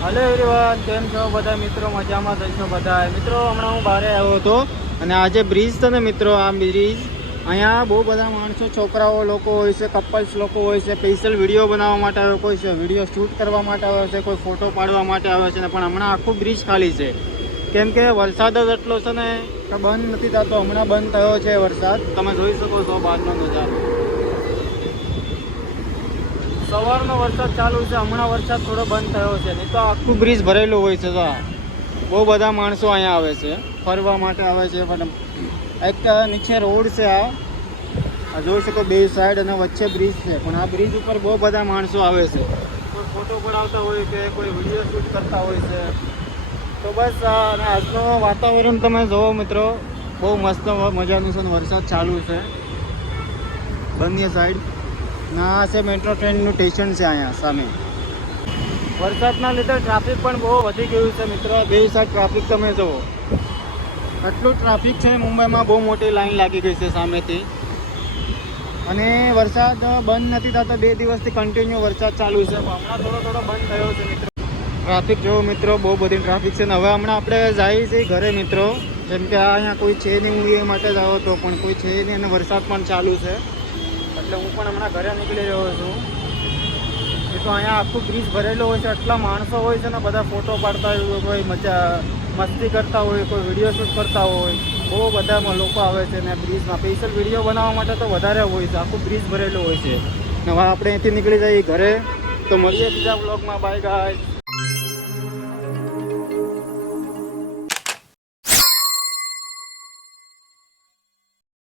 Hello everyone, કેમ છો બધા મિત્રો? મજામાં થઈશો બધા મિત્રો. હમણાં હું બહાર આવ્યો હતો અને આ જે બ્રિજ છે ને મિત્રો, આ બ્રિજ અહીંયા બહુ બધા માણસો, છોકરાઓ લોકો હોય છે, કપલ્સ લોકો હોય છે, સ્પેશિયલ વિડીયો બનાવવા માટે આવે, કોઈ છે વિડીયો શૂટ કરવા માટે આવે છે, કોઈ ફોટો પાડવા માટે આવે છે. પણ હમણાં આખું બ્રિજ ખાલી છે કેમ કે વરસાદ જ એટલો છે ને કે બંધ નથી થતો. હમણાં બંધ થયો છે વરસાદ, તમે જોઈ શકો છો બહારનો નજારો. સવારનો વરસાદ ચાલુ છે, હમણાં વરસાદ થોડો બંધ થયો છે, નહીં તો આખું બ્રિજ ભરેલું હોય છે. તો બહુ બધા માણસો અહીંયા આવે છે, ફરવા માટે આવે છે. પણ એક નીચે રોડ છે, આ જોઈ શકો બે સાઈડ, અને વચ્ચે બ્રિજ છે. પણ આ બ્રિજ ઉપર બહુ બધા માણસો આવે છે, કોઈ ફોટો પડાવતા હોય કે કોઈ વિડીયો શૂટ કરતા હોય છે. તો બસ અને આજનું વાતાવરણ તમે જુઓ મિત્રો, બહુ મસ્ત મજાનું છે. વરસાદ ચાલુ છે બંને સાઈડ. ના છે મેટ્રો ટ્રેનનું સ્ટેશન છે અહીંયા સામે. વરસાદના લીધે ટ્રાફિક પણ બહુ વધી ગયું છે મિત્રો. બે સાઈડ ટ્રાફિક તમે જુઓ, એટલું ટ્રાફિક છે મુંબઈમાં. બહુ મોટી લાઈન લાગી ગઈ છે સામેથી. અને વરસાદ બંધ નથી થતો, 2 દિવસથી કન્ટિન્યુ વરસાદ ચાલુ છે. હમણાં થોડો બંધ થયો છે મિત્રો. ટ્રાફિક જોવો મિત્રો, બહુ બધી ટ્રાફિક છે. ને હવે હમણાં આપણે જઈએ છીએ ઘરે મિત્રો, કેમ કે અહીંયા કોઈ છે નહીં. હું એ માટે જ આવ્યો હતો, પણ કોઈ છે નહીં અને વરસાદ પણ ચાલુ છે, એટલે હું પણ હમણાં ઘરે નીકળી રહ્યો છું. તો અહીંયા આખું બ્રિજ ભરેલો હોય છે, એટલા માણસો હોય છે ને, બધા ફોટો પાડતા હોય, કોઈ મસ્તી કરતા હોય, કોઈ વિડીયો શૂટ કરતા હોય. બહુ બધા લોકો આવે છે ને બ્રિજમાં સ્પેશિયલ વિડીયો બનાવવા માટે તો વધારે હોય છે. આખું બ્રિજ ભરેલું હોય છે. ને હવે આપણે અહીંથી નીકળી જઈએ ઘરે. તો મળીએ બીજા બ્લોગમાં. બાય ગાય.